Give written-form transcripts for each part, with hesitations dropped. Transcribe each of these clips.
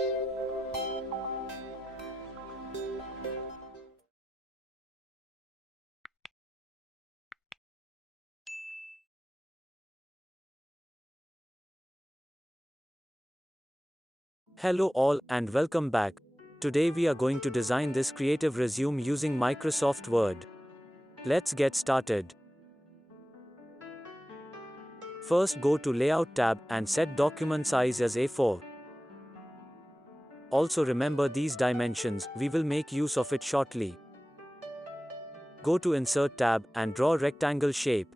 Hello all and welcome back. Today we are going to design this creative resume using Microsoft Word. Let's get started. First go to Layout tab and set document size as A4. Also remember these dimensions, we will make use of it shortly. Go to Insert tab and draw rectangle shape.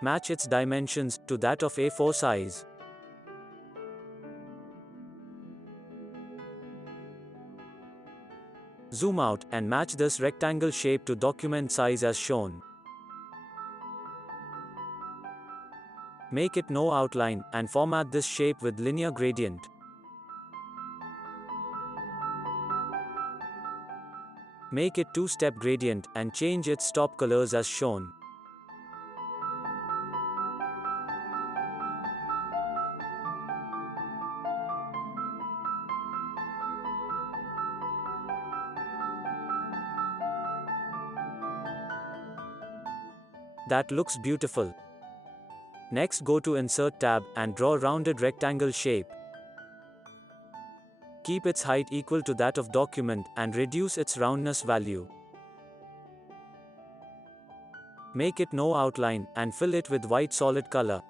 Match its dimensions to that of A4 size. Zoom out and match this rectangle shape to document size as shown. Make it no outline and format this shape with linear gradient. Make it two-step gradient and change its top colors as shown. That looks beautiful. Next go to Insert tab and draw rounded rectangle shape. Keep its height equal to that of document and reduce its roundness value. Make it no outline and fill it with white solid color.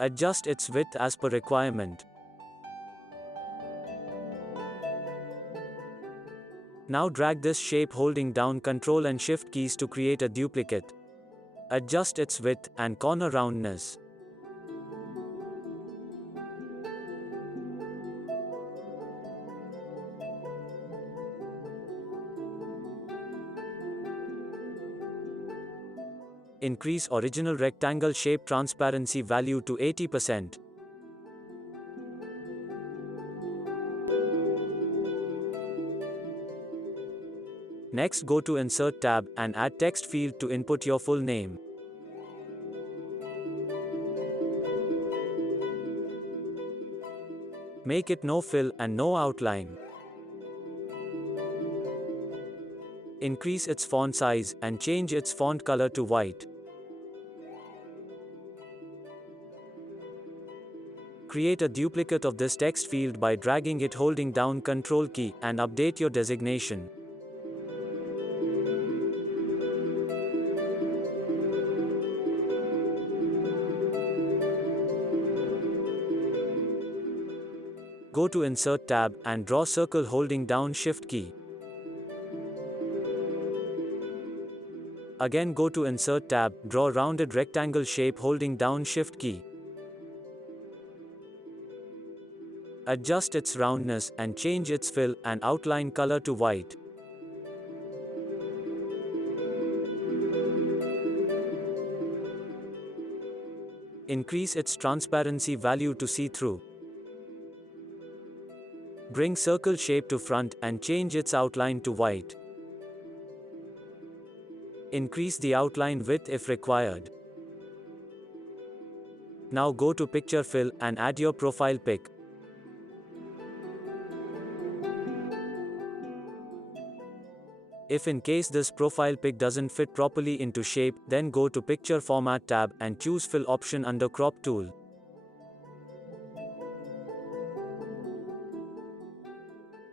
Adjust its width as per requirement. Now drag this shape holding down Ctrl and Shift keys to create a duplicate. Adjust its width and corner roundness. Increase original rectangle shape transparency value to 80%. Next go to Insert tab and add text field to input your full name. Make it no fill and no outline. Increase its font size and change its font color to white. Create a duplicate of this text field by dragging it holding down Ctrl key and update your designation. Go to Insert tab and draw circle holding down Shift key. Again go to Insert tab, draw rounded rectangle shape holding down Shift key. Adjust its roundness and change its fill and outline color to white. Increase its transparency value to see-through. Bring circle shape to front and change its outline to white. Increase the outline width if required. Now go to Picture Fill and add your profile pic. If in case this profile pic doesn't fit properly into shape, then go to Picture Format tab and choose Fill option under Crop tool.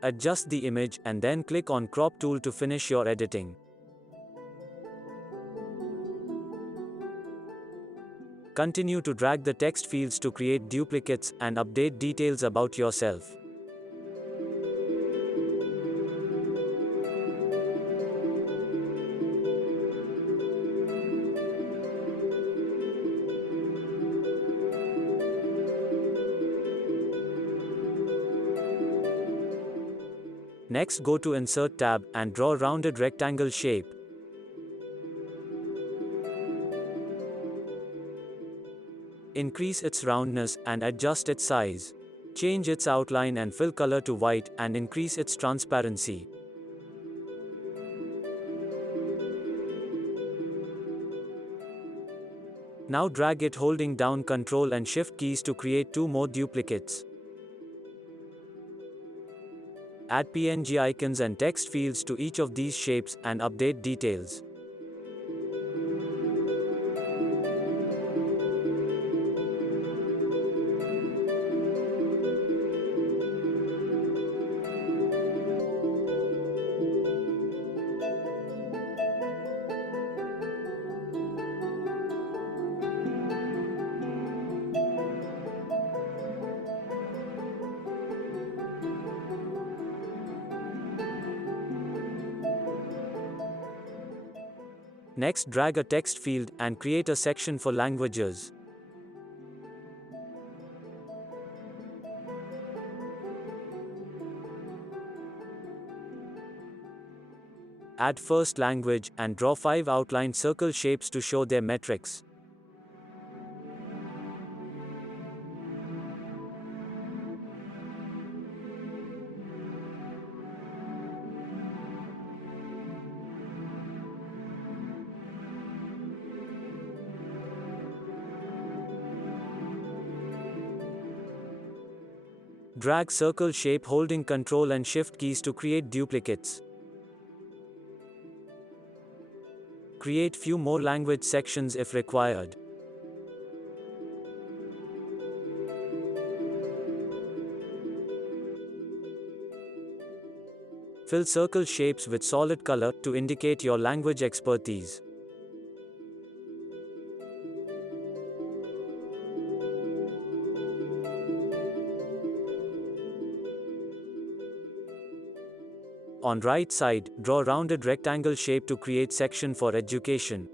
Adjust the image and then click on Crop tool to finish your editing. Continue to drag the text fields to create duplicates and update details about yourself. Next go to Insert tab and draw rounded rectangle shape. Increase its roundness and adjust its size. Change its outline and fill color to white and increase its transparency. Now drag it holding down Ctrl and Shift keys to create 2 more duplicates. Add PNG icons and text fields to each of these shapes, and update details. Next, drag a text field, and create a section for languages. Add first language, and draw 5 outlined circle shapes to show their metrics. Drag circle shape holding Ctrl and Shift keys to create duplicates. Create few more language sections if required. Fill circle shapes with solid color to indicate your language expertise. On right side, draw rounded rectangle shape to create section for education.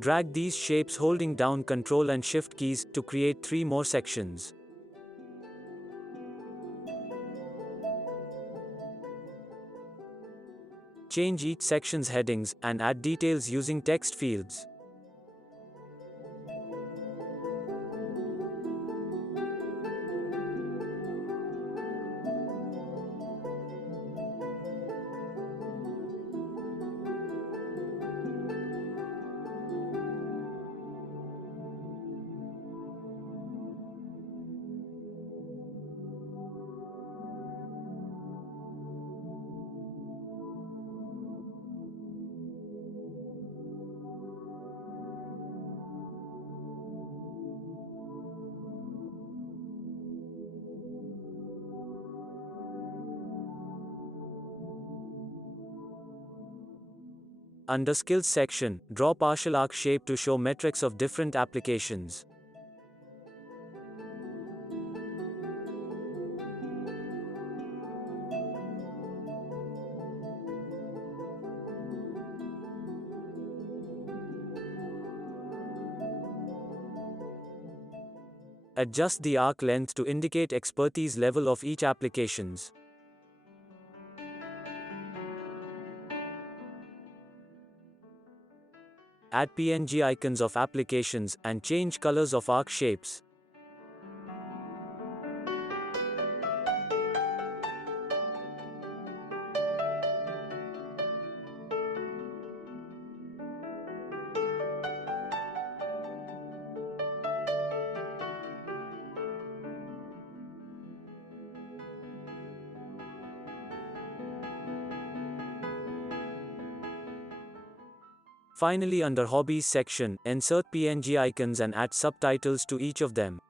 Drag these shapes holding down Ctrl and Shift keys to create 3 more sections. Change each section's headings, and add details using text fields. Under Skills section, draw partial arc shape to show metrics of different applications. Adjust the arc length to indicate expertise level of each applications. Add PNG icons of applications, and change colors of arc shapes. Finally, under Hobbies section, insert PNG icons and add subtitles to each of them.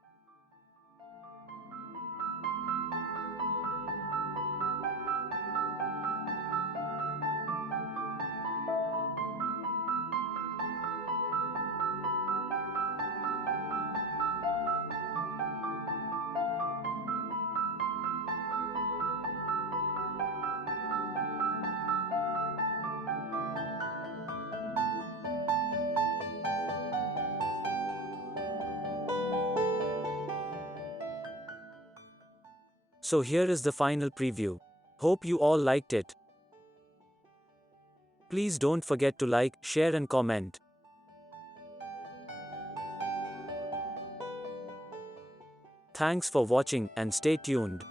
So here is the final preview. Hope you all liked it. Please don't forget to like, share and comment. Thanks for watching and stay tuned.